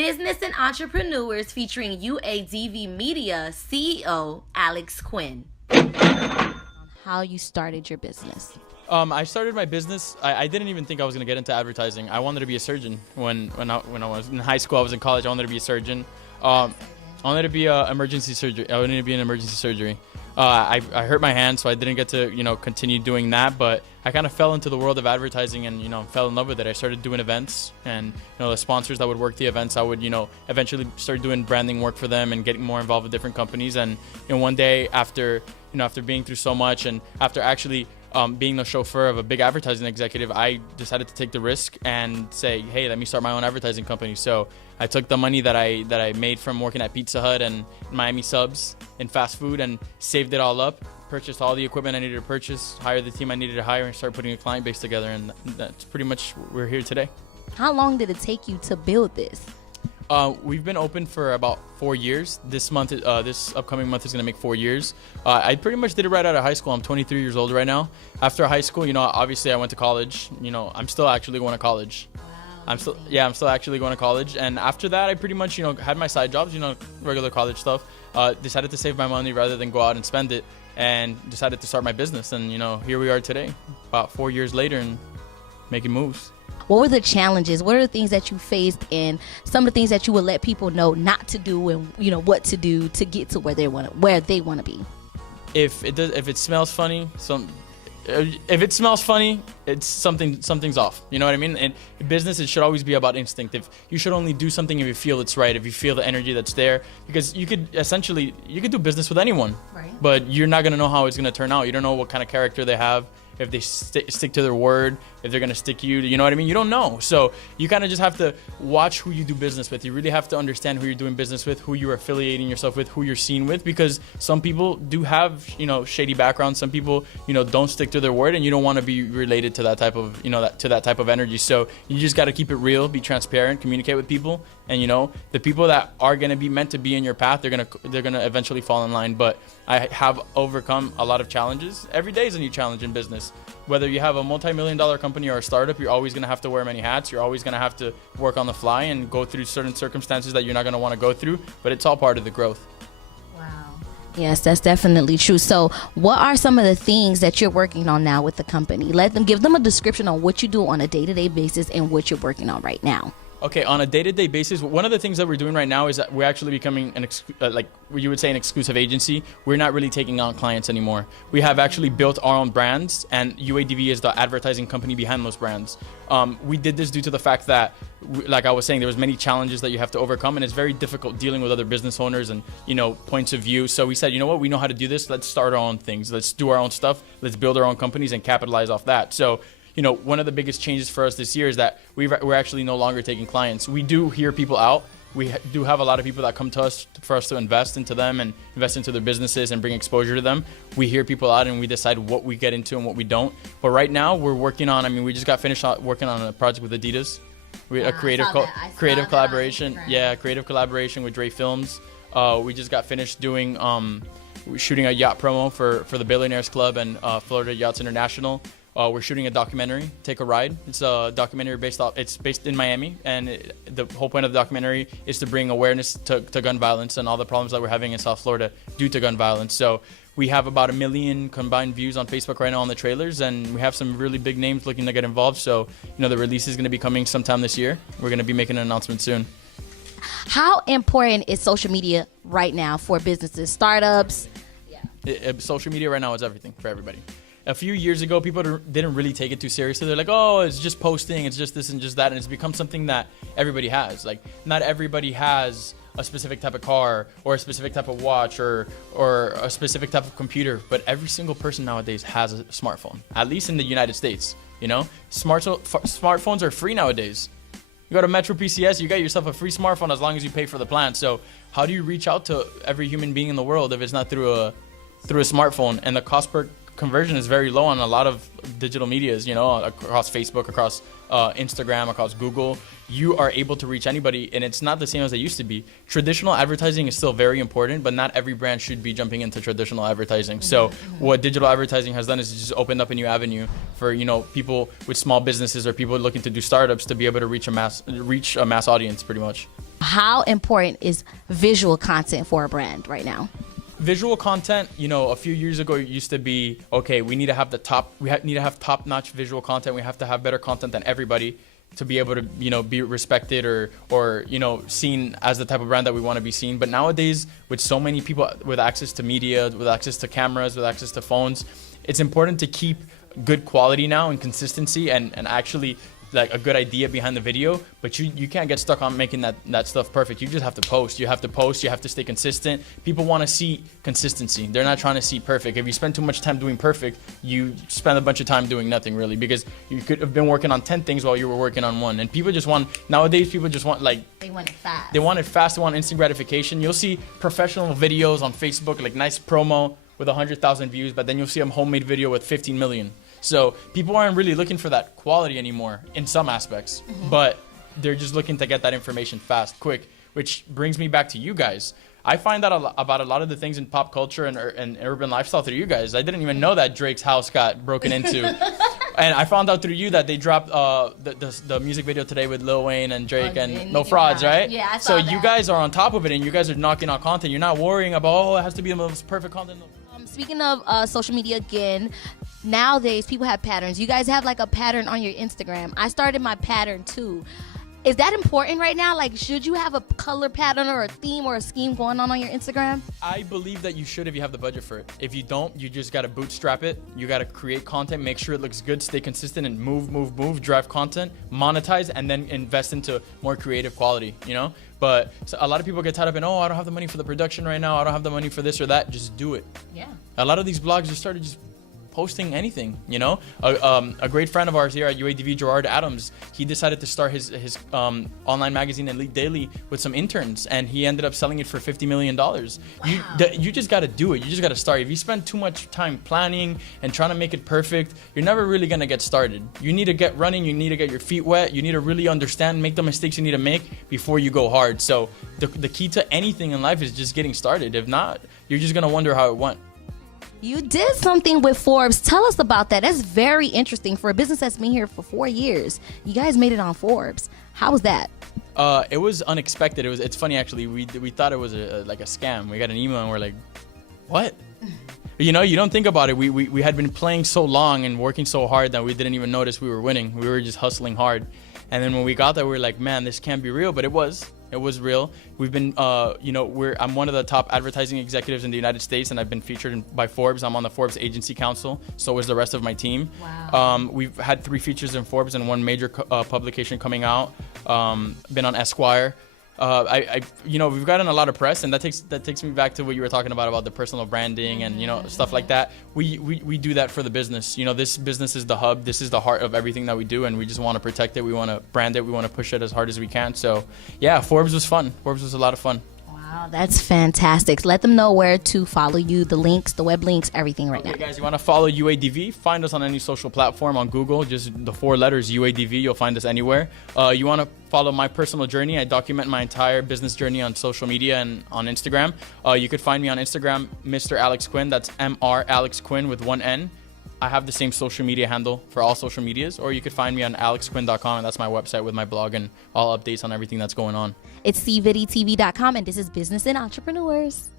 Business and Entrepreneurs featuring UADV Media CEO Alex Quin. How you started your business? I started my business. I didn't even think I was going to get into advertising. I wanted to be a surgeon. When I was in high school, I was in college, I wanted to be a surgeon. I wanted to be emergency surgery. I wanted to be in emergency surgery. I hurt my hand, so I didn't get to continue doing that. But I kind of fell into the world of advertising and fell in love with it. I started doing events, and the sponsors that would work the events, I would eventually start doing branding work for them and getting more involved with different companies. And one day after being through so much and after actually being the chauffeur of a big advertising executive, I decided to take the risk and say, hey, let me start my own advertising company. So I took the money that I made from working at Pizza Hut and Miami Subs in fast food and saved it all up, purchased all the equipment I needed to purchase, hired the team I needed to hire, and started putting a client base together. And that's pretty much we're here today. How long did it take you to build this? We've been open for about 4 years. This upcoming month is going to make 4 years. I pretty much did it right out of high school. I'm 23 years old right now. After high school, obviously I went to college. I'm still actually going to college. Wow. I'm still actually going to college. And after that, I pretty much, had my side jobs, regular college stuff. Decided to save my money rather than go out and spend it, and decided to start my business. And, here we are today, about 4 years later, and making moves. What were the challenges? What are the things that you faced, and some of the things that you would let people know not to do, and what to do to get to where they want to be? If it smells funny, it's something's off. You know what I mean? And in business, it should always be about instinct. If you should only do something if you feel it's right, if you feel the energy that's there, because you could do business with anyone, right? But you're not gonna know how it's gonna turn out. You don't know what kind of character they have. If they stick to their word, if they're going to stick you know what I mean? You don't know. So you kind of just have to watch who you do business with. You really have to understand who you're doing business with, who you're affiliating yourself with, who you're seen with, because some people do have, shady backgrounds. Some people, don't stick to their word, and you don't want to be related to that type of, that type of energy. So you just got to keep it real, be transparent, communicate with people. And, the people that are going to be meant to be in your path, they're going to eventually fall in line. But I have overcome a lot of challenges. Every day is a new challenge in business. Whether you have a multi-million-dollar company or a startup, you're always going to have to wear many hats. You're always going to have to work on the fly and go through certain circumstances that you're not going to want to go through, but it's all part of the growth. Wow. Yes, that's definitely true. So what are some of the things that you're working on now with the company? Give them a description on what you do on a day-to-day basis and what you're working on right now. Okay, on a day-to-day basis, one of the things that we're doing right now is that we're actually becoming an exclusive agency. We're not really taking on clients anymore. We have actually built our own brands, and UADV is the advertising company behind those brands. We did this due to the fact that, like I was saying, there was many challenges that you have to overcome, and it's very difficult dealing with other business owners and points of view. So we said, we know how to do this. Let's start our own things. Let's do our own stuff. Let's build our own companies and capitalize off that. So one of the biggest changes for us this year is that we're actually no longer taking clients. We do hear people out. We do have a lot of people that come to us for us to invest into them and invest into their businesses and bring exposure to them. We hear people out and we decide what we get into and what we don't. But right now we're working on, we just got finished working on a project with Adidas. A creative collaboration. Yeah, creative collaboration with Dre Films. We just got finished doing shooting a yacht promo for the Billionaires Club and Florida Yachts International. We're shooting a documentary, Take a Ride. It's a documentary it's based in Miami, and the whole point of the documentary is to bring awareness to gun violence and all the problems that we're having in South Florida due to gun violence. So we have about 1 million combined views on Facebook right now on the trailers, and we have some really big names looking to get involved. So, the release is going to be coming sometime this year. We're going to be making an announcement soon. How important is social media right now for businesses, startups? Social media right now is everything for everybody. A few years ago, people didn't really take it too seriously. They're like, oh, it's just posting, it's just this and just that. And it's become something that everybody has. Like, not everybody has a specific type of car or a specific type of watch or a specific type of computer. But every single person nowadays has a smartphone, at least in the United States. Smartphones are free nowadays. You go to Metro PCS, you get yourself a free smartphone as long as you pay for the plan. So how do you reach out to every human being in the world if it's not through a smartphone? And the cost per conversion is very low on a lot of digital medias, across Facebook, across Instagram, across Google. You are able to reach anybody, and it's not the same as it used to be. Traditional advertising is still very important, but not every brand should be jumping into traditional advertising. So what digital advertising has done is just opened up a new avenue for people with small businesses or people looking to do startups to be able to reach a mass audience, pretty much. How important is visual content for a brand right now? Visual content, you know, a few years ago it used to be, okay, we need to have need to have top-notch visual content. We have to have better content than everybody to be able to, you know, be respected or you know, seen as the type of brand that we want to be seen. But nowadays, with so many people with access to media, with access to cameras, with access to phones, it's important to keep good quality now and consistency and actually like a good idea behind the video, but you can't get stuck on making that stuff perfect. You just have to post. You have to stay consistent. People want to see consistency. They're not trying to see perfect. If you spend too much time doing perfect, you spend a bunch of time doing nothing really, because you could have been working on 10 things while you were working on one. And people just want, nowadays people just want, like, They want it fast. they want it fast. They want instant gratification. You'll see professional videos on Facebook, like nice promo with 100,000 views, but then you'll see a homemade video with 15 million. So people aren't really looking for that quality anymore in some aspects, but they're just looking to get that information fast, quick, which brings me back to you guys. I find out about a lot of the things in pop culture and urban lifestyle through you guys. I didn't even know that Drake's house got broken into. And I found out through you that they dropped the music video today with Lil Wayne and Drake and No Frauds, right? Yeah, I saw that. You guys are on top of it, and you guys are knocking out content. You're not worrying about, oh, it has to be the most perfect content. Speaking of social media again, nowadays people have patterns. You guys have like a pattern on your Instagram. I started my pattern too. Is that important right now? Like, should you have a color pattern or a theme or a scheme going on your Instagram? I believe that you should if you have the budget for it. If you don't, you just got to bootstrap it. You got to create content, make sure it looks good, stay consistent, and move, drive content, monetize, and then invest into more creative quality, you know? But so a lot of people get tied up in, oh, I don't have the money for the production right now. I don't have the money for this or that. Just do it. Yeah. A lot of these blogs just started just posting anything, you know. A great friend of ours here at UADV, Gerard Adams, he decided to start his online magazine, Elite Daily, with some interns, and he ended up selling it for $50 million. Wow. You just got to do it. You just got to start. If you spend too much time planning and trying to make it perfect, you're never really going to get started. You need to get running. You need to get your feet wet. You need to really understand, make the mistakes you need to make before you go hard. So the key to anything in life is just getting started. If not, you're just going to wonder how it went. You did something with Forbes. Tell us about that. That's very interesting for a business that's been here for 4 years. You guys made it on Forbes. How was that? It was unexpected. It's funny actually. We thought it was like a scam. We got an email and we're like, what? You know, you don't think about it. We had been playing so long and working so hard that we didn't even notice we were winning. We were just hustling hard. And then when we got there, we were like, man, this can't be real. But it was. It was real. We've been, you know, I'm one of the top advertising executives in the United States, and I've been featured by Forbes. I'm on the Forbes Agency Council. So is the rest of my team. Wow. We've had 3 features in Forbes and 1 major publication coming out. Been on Esquire. You know, we've gotten a lot of press, and that takes me back to what you were talking about the personal branding and, you know, stuff like that. We do that for the business. You know, this business is the hub. This is the heart of everything that we do, and we just want to protect it. We want to brand it. We want to push it as hard as we can. So, yeah, Forbes was fun. Forbes was a lot of fun. Wow, that's fantastic. Let them know where to follow you, the links, the web links, everything right now. Guys, you want to follow UADV? Find us on any social platform on Google. Just the 4 letters UADV. You'll find us anywhere. You want to follow my personal journey? I document my entire business journey on social media and on Instagram. You could find me on Instagram, Mr. Alex Quin. That's Mr. Alex Quin with 1 N. I have the same social media handle for all social medias, or you could find me on alexquin.com, and that's my website with my blog and all updates on everything that's going on. It's CViddyTV.com, and this is Business and Entrepreneurs.